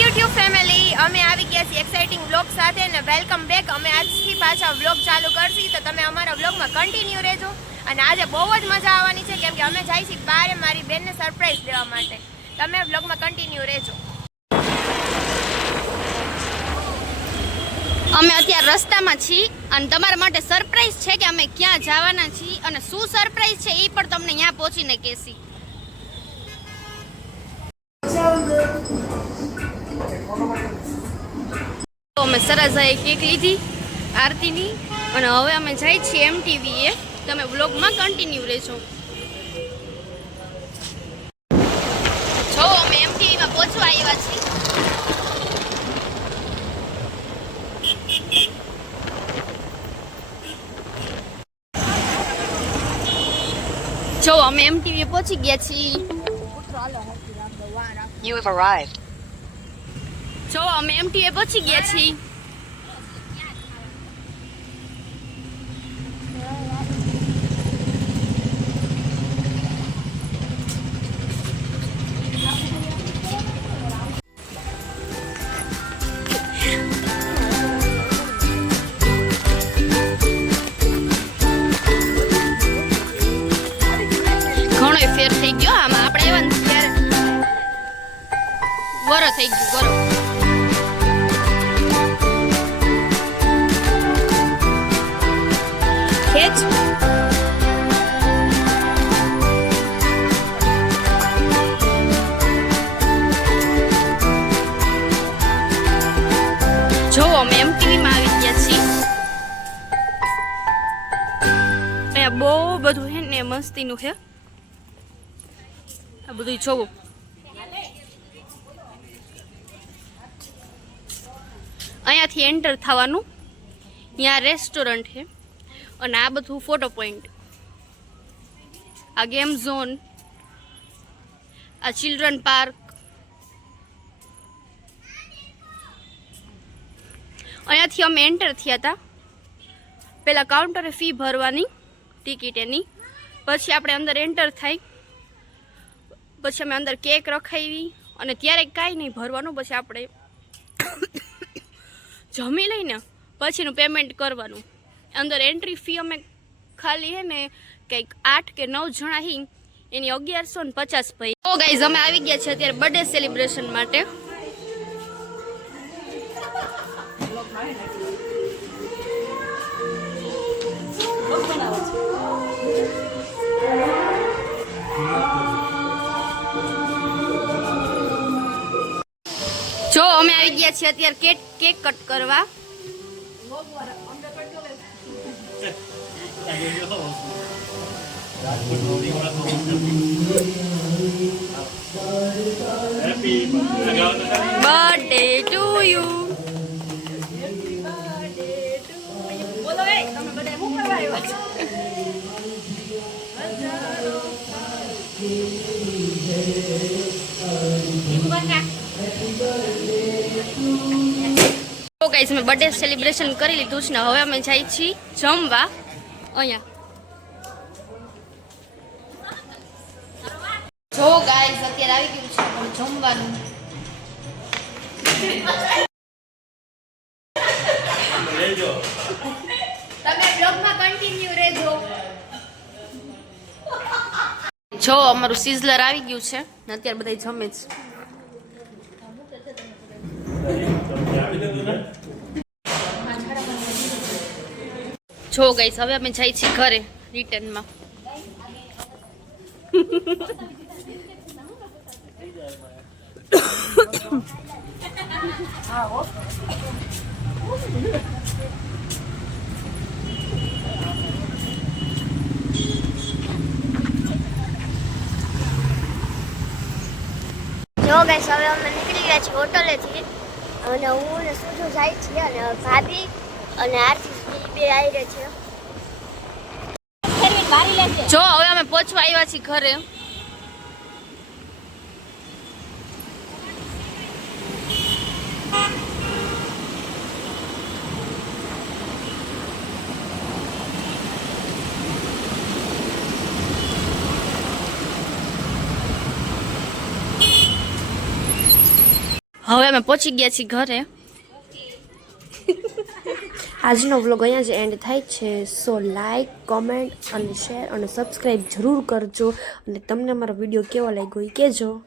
YouTube family, અમે આવી ગયા છીએ એક્સાઇટિંગ વ્લોગ સાથે ને વેલકમ બેક. અમે આજથી પાછા વ્લોગ ચાલુ કરશી તો તમે અમારા વ્લોગમાં કન્ટિન્યુ રહેજો. અને આજે બહુ જ મજા આવવાની છે કેમ કે અમે જાય છીએ બહાર મારી બેનને સરપ્રાઈઝ દેવા માટે. તમે વ્લોગમાં કન્ટિન્યુ રહેજો. અમે અત્યારે રસ્તામાં છીએ અને તમારા માટે સરપ્રાઈઝ છે કે અમે ક્યાં જવાના છીએ અને શું સરપ્રાઈઝ છે એ પણ તમને ત્યાં પહોંચીને કહેશી. અમે સરસ કેક લીધી આરતીની અને હવે અમે જાય છીએ એમટીવી એ. તમે વ્લોગમાં કન્ટિન્યુ રહેજો. જો અમે એમટીવીમાં પહોંચવા આવ્યા છીએ. જો અમે એમટીવી પહોંચી ગયા છીએ. You have arrived. જો અમે એમટીવી પહોંચી ગયા છીએ. ઘણો ફેર થઈ ગયો આમાં. આપણે આવ્યા ને ત્યારે વરો થઈ ગયું વરો. ખેંચ. જો અમે એમટીવીમાં આવી ગયા છીએ. અહીંયા બહુ બધું છે ને મસ્તીનું છે. આ બધું જોવું. અહીંયાથી એન્ટર થવાનું. ત્યાં રેસ્ટોરન્ટ છે અને આ બધું ફોટો પોઈન્ટ. આ ગેમ ઝોન, આ ચિલ્ડ્રન પાર્ક. અહીંયાથી અમે એન્ટર થયા હતા. પહેલાં કાઉન્ટરે ફી ભરવાની ટિકિટ એની, પછી આપણે અંદર એન્ટર થાય. પછી અમે અંદર કેક રખાવી અને ત્યારે કાંઈ નહીં ભરવાનું. પછી આપણે જમી લઈને પછીનું પેમેન્ટ કરવાનું. અંદર એન્ટ્રી ફી અમે ખાલી હે ને કંઈક 8 કે 9 જણા હી એની 1150 ભાઈ. તો ગાઈઝ અમે આવી ગયા છે અત્યારે બર્થડે સેલિબ્રેશન માટે. જો અમે આવી ગયા છીએ અત્યારે કેક કટ કરવા. Birthday to you. બોલો એ તમે બધા શું કરવા આવ્યા છો? તો ગાઈઝ અમે બર્થડે સેલિબ્રેશન કરી લીધું છે ને હવે અમે જઈએ છીએ જમવા. અહીંયા જો ગાઈઝ અત્યારે આવી ગયું છે જમવાનું. તમે બ્લોગમાં કન્ટિન્યુ રહેજો. જો અમારું સિઝલર આવી ગયું છે ને અત્યારે બધા જમે છે. જો ગાઈસ હવે અમે જઈએ છીએ ઘરે રિટર્નમાં. જો ગાઈસ હવે અમે નીકળી ગયા છીએ હોટલેથી અને હું ને સુજો જાય છે અને ભાભી અને આરતી બે આવી રહે છે. જો હવે અમે પહોંચવા આવ્યા છીએ ઘરે. હવે અમે પહોંચી ગયા છીએ ઘરે. આજનો વ્લોગ અહીંયા જ એન્ડ થાય છે. સો લાઈક, કોમેન્ટ અને શેર અને સબસ્ક્રાઈબ જરૂર કરજો. અને તમને મારો વિડીયો કેવો લાગ્યો એ કહેજો.